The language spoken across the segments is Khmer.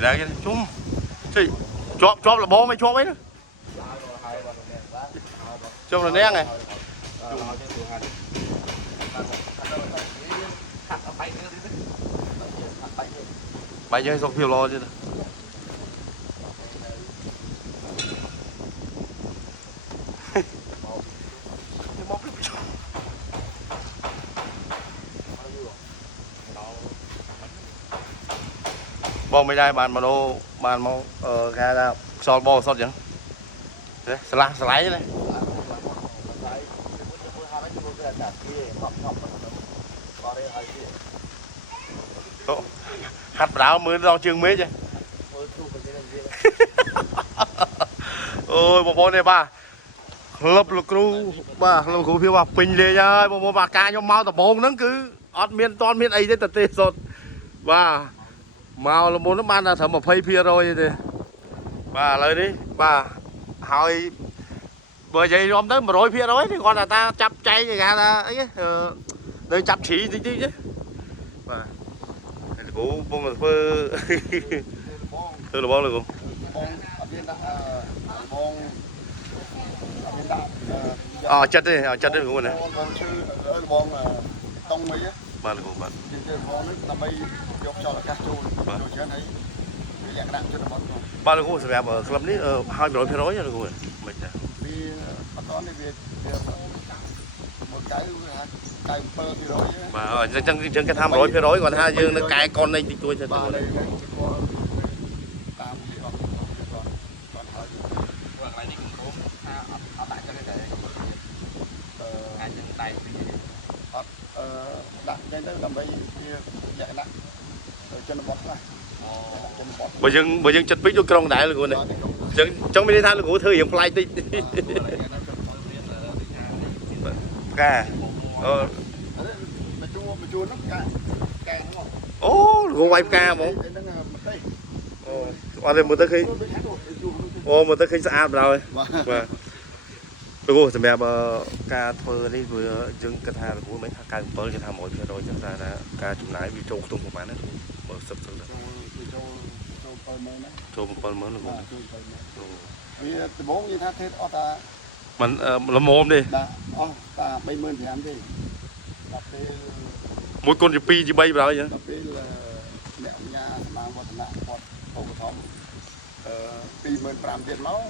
ពីណាគេជុំទីជាប់លបងមិនជាប់អីណាជុំរនាំងហ៎បាយយើងសុខភាពល្អទៀតបងไม่ได้បានមកដោបានមកគេថាខ្សលបងសុតអញ្ចឹងស្លាស់ស្លៃនេះហាត់បដៅមើលដល់ជើងមេឃអូយបងប្អូននេះបាទក្លឹបលោកគ្រូបាទលោកគ្រូភាពបាទពេញលេងហើយបងប្អូនបាទការខ្ញុំមកដំបងហ្នឹងគឺអត់មានតន់មានអីទេតែទេសុតបាទមកលមុនបានតែត្រឹម 20% ទេបាទឥឡូវនេះបាទហើយបើនិយាយរំទៅ 100% នេះគាត់ថាចាប់ចែងគេថាអីនៅចាប់ជ្រីតិចទេបាទហើយលោកគ្រូពងធ្វើលបងលោកគ្រូបងអត់មានដាក់បងអត់មានដាក់ចិត្តទេចិត្តទេលោកគ្រូណាបងឈឺបងតុងមួយបាទលោកគ្រូបាទយើងជើបងនេះដើម្បីយកចោលអាកាសចូលច្រើនហើយលក្ខណៈជនបទបាទលោកគ្រូសម្រាប់ក្លឹបនេះហើយ 100% លោកគ្រូមិនដែរវាអត់តនេះវាមកកៅ97% បាទអញ្ចឹងគេថា 100% គាត់ថាយើងនៅកែកុននេះតិចតួចទៅបាទតាមវាអត់គាត់ហើយកន្លែងនេះខ្ញុំថាអត់ដាក់ចឹងទេអាចនឹងដៃអត់ដាក់ចឹងទៅដើម្បីវាលក្ខណៈជនបទខ្លះបើយើងចិត្តពេកដូចក្រុងដែរលោកគ្រូនេះអញ្ចឹងមានន័យថាលោកគ្រូធ្វើរៀងប្លែកតិចកាមកជួនហ្នឹងកាហ្នឹងអូលោកគ្រូវាយផ្កាហ្មងអូអត់ទេមើលទៅឃើញអូមើលទៅឃើញស្អាតបណ្ដោយបាទលោកគ្រូសម្រាប់ការធ្វើនេះវាយើងគិតថាលោកគ្រូមិនថា97គេថា 100% ចឹងថាការចំណាយវាចូលខ្ទង់ប្រហែលណាមើលសិបទៅចូល70000ណាចូល70000លោកគ្រូវាដំបូងនិយាយថាទេអត់ថាมันល្មមទេអស់តា 35000 ទេដល់ពេលមួយគុណជា2ជា3បណ្ដោយចឹងដល់ពេលអ្នកអញ្ញាស្មារវឌ្ឍនៈគាត់ឧបត្ថម្ភ25000ទៀតមក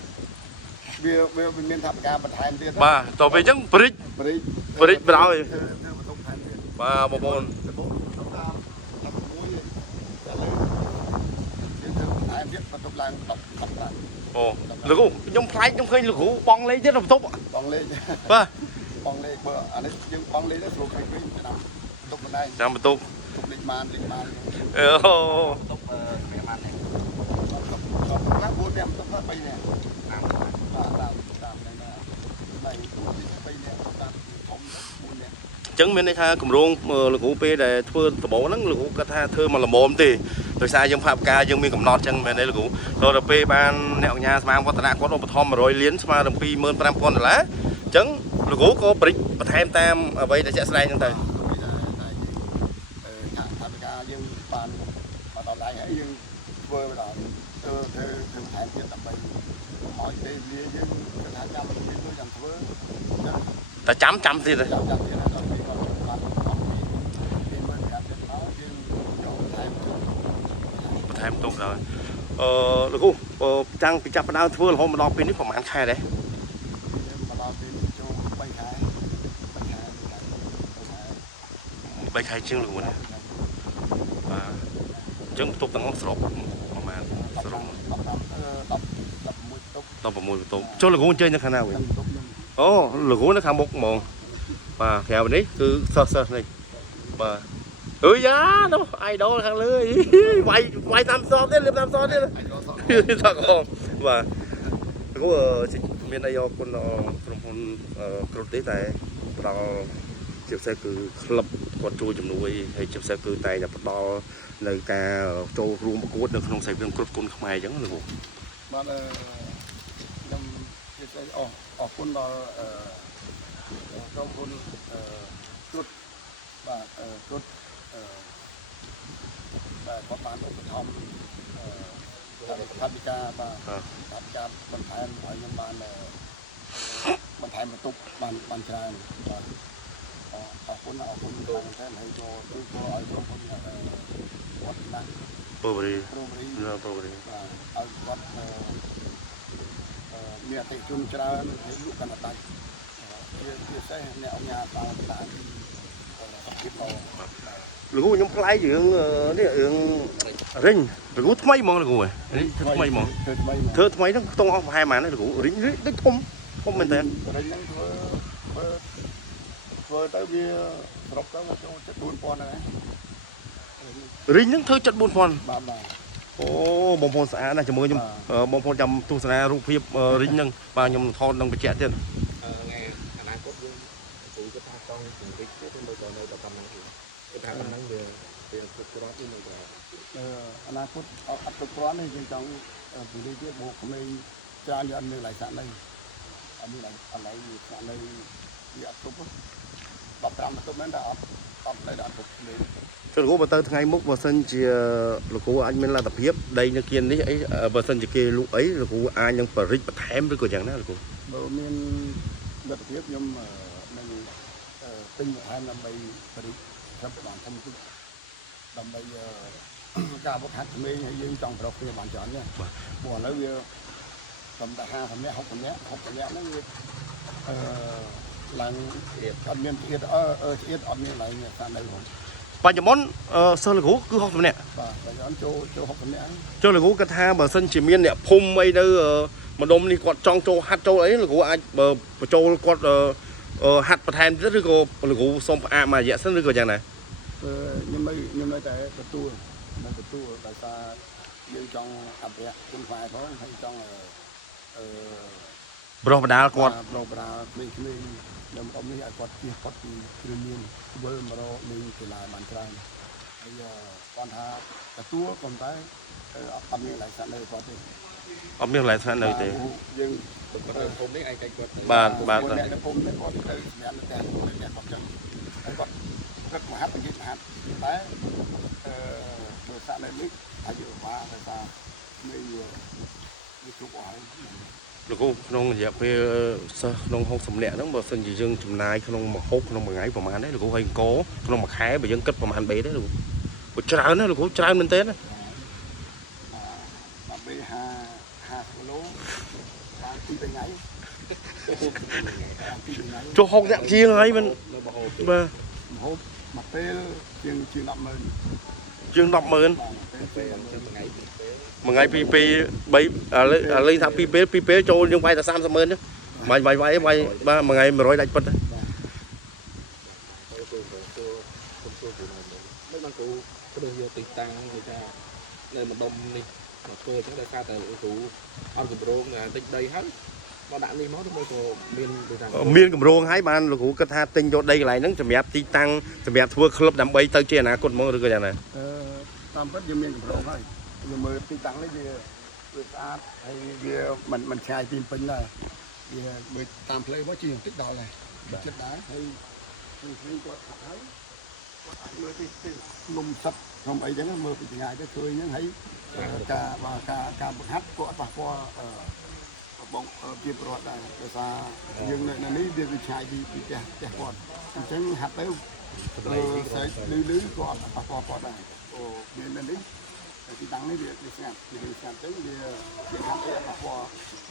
វាមានថាប្រការបន្ថែមទៀតបាទតទៅពេលចឹងព្រិចបណ្ដោយធ្វើបន្ទុកថែមទៀតបាទបងប្អូនតាម16យើងធ្វើបន្ថែមទៀតបន្ទុកឡើង10អូលោកគ្រូខ្ញុំផ្លែកខ្ញុំឃើញលោកគ្រូបងលេងទៀតបន្ទប់បងលេងបាទបងលេងបើអានេះយើងបងលេងទៅស្រួលឃើញវិញឆ្នាំបន្ទប់បណ្ដៃចាំបន្ទប់លេងបានអូបន្ទប់មានបានទេខ្លះ4 5បន្ទប់3នាក់តាមហ្នឹងណា3 3នាក់តាមធំ4នាក់អញ្ចឹងមានន័យថាគម្រោងលោកគ្រូពេលដែលធ្វើដំបូងហ្នឹងលោកគ្រូគាត់ថាធ្វើមកល្មមទេដោយសារយើងផាប់ការយើងមានកំណត់ចឹងមែនទេលោកគ្រូដល់ពេលបានអ្នកអញ្ញាស្មារវឌ្ឍនៈគាត់ឧបត្ថម្ភ100លានស្មើនឹង25000ដុល្លារអញ្ចឹងលោកគ្រូក៏ព្រិចបន្ថែមតាមអ្វីដែលជាក់ស្ដែងហ្នឹងទៅថាការយើងបានមកដល់ឡើងហើយយើងធ្វើដល់ធ្វើបន្ថែមទៀតដើម្បីឲ្យពេលវេលាយើងគឺថាចាំទៅទៀតដូចយ៉ាងធ្វើតែចាំទៀតចាំទៀតដល់ពេលគាត់បានបន្ថែមទុកដល់លោកគ្រូតាំងពីចាប់ផ្ដើមធ្វើរហូតមកដល់ពេលនេះប្រហែលខែដែរមកដល់ពេលនេះចូល3ខែ3ខែជាងលោកគ្រូណាបាទអញ្ចឹងបន្ទប់ទាំងអស់សរុបប្រហែលសរុប16បន្ទប់ចូលលោកគ្រូជើញនៅខាងណាវិញអូលោកគ្រូនៅខាងមុខហ្មងបាទក្រៅនេះគឺសិស្សនេះបាទអើយយ៉ានោះអាយដលខាងលើវាយតាមសតទៀតលៀបតាមសតទៀតតកងបាទគ្រូមានអីអរគុណដល់ក្រុមហ៊ុនគ្រូទេតែផ្ដល់ជាពិសេសគឺក្លឹបគាត់ជួយជំនួយហើយជាពិសេសគឺតែផ្ដល់នៅការចូលរួមប្រកួតនៅក្នុងសាយរឿងគ្រុតគុណខ្មែរអញ្ចឹងលោកគ្រូបាទខ្ញុំជាពិសេសអរគុណដល់ក្រុមហ៊ុនគ្រុតបាទគ្រុតបាទគាត់បានឧបត្ថម្ភ ថាវិការបាទថាវិការបន្ថែមឲ្យខ្ញុំបានបន្ថែមបន្ទុកបានច្រើនបាទអរគុណខ្លាំងតែហើយក៏ជួយក៏ឲ្យក្រុមហ៊ុនវត្តណា Probably បាទឲ្យគាត់មានអតិថិជនច្រើនហើយលក់កាន់តែដាច់វាពិសេសអ្នកអង្គការតាមតាមពីគីឡូ លោកខ្ញុំផ្លែរឿងនេះរឿងរិញលោកថ្មីហ្មងលោកនេះថ្មីហ្មងធ្វើថ្មីហ្នឹងខ្ទង់អស់ប្រហែលប៉ុន្មានលោករិញដូចធំមែនតើរិញហ្នឹងធ្វើទៅវាស្រុកទៅចូលចិត្ត 4,000 ហើយ រិញហ្នឹងធ្វើចិត្ត 4,000 បាទអូបងប្អូនស្អាតណាស់ជាមួយខ្ញុំបងប្អូនចាំទស្សនារូបភាពរិញហ្នឹងបាទខ្ញុំថតនឹងបញ្ជាក់ទៀតថ្ងៃអនាគតយើងគ្រូគាត់ថាចង់ជំរិចទៀតទៅដល់នៅតែប៉ុណ្្នឹងគាត់ថាប៉ុណ្្នឹងវាគ្រប់គ្រាន់ទៅដល់អនាគតអត់គ្រប់គ្រាន់ទេយើងចង់ពូលីទៀតមកក្មេងច្រើនយកមានឡៃសាក់នេះអត់មានអឡៃសាក់នេះវាអត់គ្រប់15បន្ទប់មែនតែអត់នៅដល់គ្រប់ក្មេងចុះលោកបើទៅថ្ងៃមុខបើសិនជាលោកគ្រូអាចមានលទ្ធភាពដីនៅគៀននេះអីបើសិនជាគេលក់អីលោកគ្រូអាចនឹងបរិច្បន្ថែមឬក៏យ៉ាងណាលោកគ្រូបើមានលទ្ធភាពខ្ញុំនឹងទិញបន្ថែមដើម្បីបរិច្ចាប់បានធំតិចដើម្បីការវឹកហាត់ក្មេងហើយយើងចង់ប្រកគ្នាបានច្រើនណាព្រោះឥឡូវវាតាមតែ50នាក់60នាក់ហ្នឹងវាឡើងអត់មានទៀតទៀតអត់មានឡើងថានៅហ្នឹងបច្ចុប្បន្នសិស្សលោកគ្រូគឺ60នាក់បាទបច្ចុប្បន្នចូល60នាក់ចុះលោកគ្រូគាត់ថាបើសិនជាមានអ្នកភូមិអីនៅម្ដុំនេះគាត់ចង់ចូលហាត់ចូលអីលោកគ្រូអាចបញ្ចូលគាត់ហាត់បន្ថែមទៀតឬក៏លោកគ្រូសុំផ្អាកមួយរយៈសិនឬក៏យ៉ាងណាខ្ញុំនៅតែទទួលដោយសារយើងចង់អភិរក្សគុណខ្មែរផងហើយចង់ប្រុសបដាលគាត់ប្រុសបដាលក្មេងៗនៅម្ដុំនេះឲ្យគាត់ជិះគាត់ពីគ្រឿងមានធ្វើមករកលេងកីឡាបានច្រើនហើយគាត់ថាទទួលប៉ុន្តែអត់មានឡៃសាក់នៅគាត់ទេអត់មានឡៃសាក់នៅទេយើងទៅភូមិនេះឯងគាត់ទៅបាទនៅភូមិនេះគាត់ទៅសម្រាប់តែអ្នកគាត់ចឹងហើយគាត់គិតមហាបញ្ញត្តិមហាតែបើសាក់នៅនេះអាយុបាទតែថាមានវាគ្រប់អស់ហើយលោកគ្រូក្នុងរយៈពេលសិស្សក្នុង60នាក់ហ្នឹងបើសិនជាយើងចំណាយក្នុងមួយហូបក្នុងមួយថ្ងៃប្រហែលដែរលោកគ្រូហើយកក្នុងមួយខែបើយើងគិតប្រហែល3ដែរលោកគ្រូច្រើនណាស់លោកគ្រូច្រើនមែនទែនណាដើម្បី50គីឡូបាន2ថ្ងៃចុះ60នាក់ជាងហើយមិនបាទហូបមួយពេលជាង100000ជាង100000មួយថ្ងៃពីពេល3ឥឡូវថាពីពេលចូលយើងវាយតែ300000ហ្នឹងវាយបាទមួយថ្ងៃ100ដាច់ពិតមិនបានគ្រូព្រោះយកទីតាំងគេថានៅម្ដុំនេះមកធ្វើអញ្ចឹងដោយសារតែគ្រូអត់កម្រងតិចដីហើយមកដាក់នេះមកទៅមើលក៏មានកម្រងហើយបានលោកគ្រូគិតថាទិញយកដីកន្លែងហ្នឹងសម្រាប់ទីតាំងសម្រាប់ធ្វើក្លឹបដើម្បីទៅជាអនាគតហ្មងឬក៏យ៉ាងណាតាមពិតយើងមានកម្រងហើយយើងមើលទីតាំងនេះវាស្អាតហើយវាមិនឆ្ងាយពីពេញដែរវាមើលតាមផ្លូវមកជិះបន្តិចដល់ដែរចិត្តដែរហើយខ្ញុំគាត់ហើយគាត់អាចមើលទីនំសឹកខ្ញុំអីចឹងមើលពីចម្ងាយទៅឃើញហ្នឹងហើយការបង្ហាត់ក៏អត់ប៉ះពាល់បងជាប្រវត្តិដែរដោយសារយើងនៅនេះវាឆ្ងាយពីផ្ទះគាត់អញ្ចឹងហាត់ទៅស្អីលឺក៏អត់ប៉ះពាល់គាត់ដែរអូមាននៅនេះទីតាំងនេះវាស្ងាត់ទៅវាហាត់ទៅវាហាត់ទៅប៉ះពាល់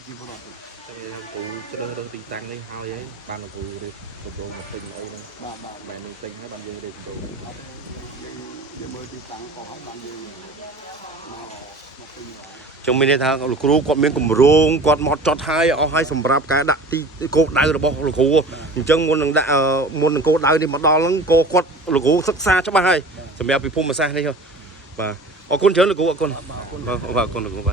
ជាប្រវត្តិតែគ្រូជ្រើសរើសទីតាំងនេះហើយបានគ្រូរៀបកម្រងមកទិញអីហ្នឹងបាទនឹងទិញហើយបានយើងរៀបកម្រងយើងមើលទីតាំងក៏ហើយបានយើងមកទិញចឹងមានន័យថាលោកគ្រូគាត់មានកម្រងគាត់មកចត់ហើយអស់ហើយសម្រាប់ការដាក់ទីគោលដៅរបស់លោកគ្រូអញ្ចឹងមុននឹងដាក់មុននឹងគោលដៅនេះមកដល់ហ្នឹងក៏គាត់លោកគ្រូសិក្សាច្បាស់ហើយសម្រាប់ពីភូមិសាស្ត្រនេះបាទអរគុណច្រើនលោកគ្រូអរគុណបាទអរគុណលោកគ្រូបាទ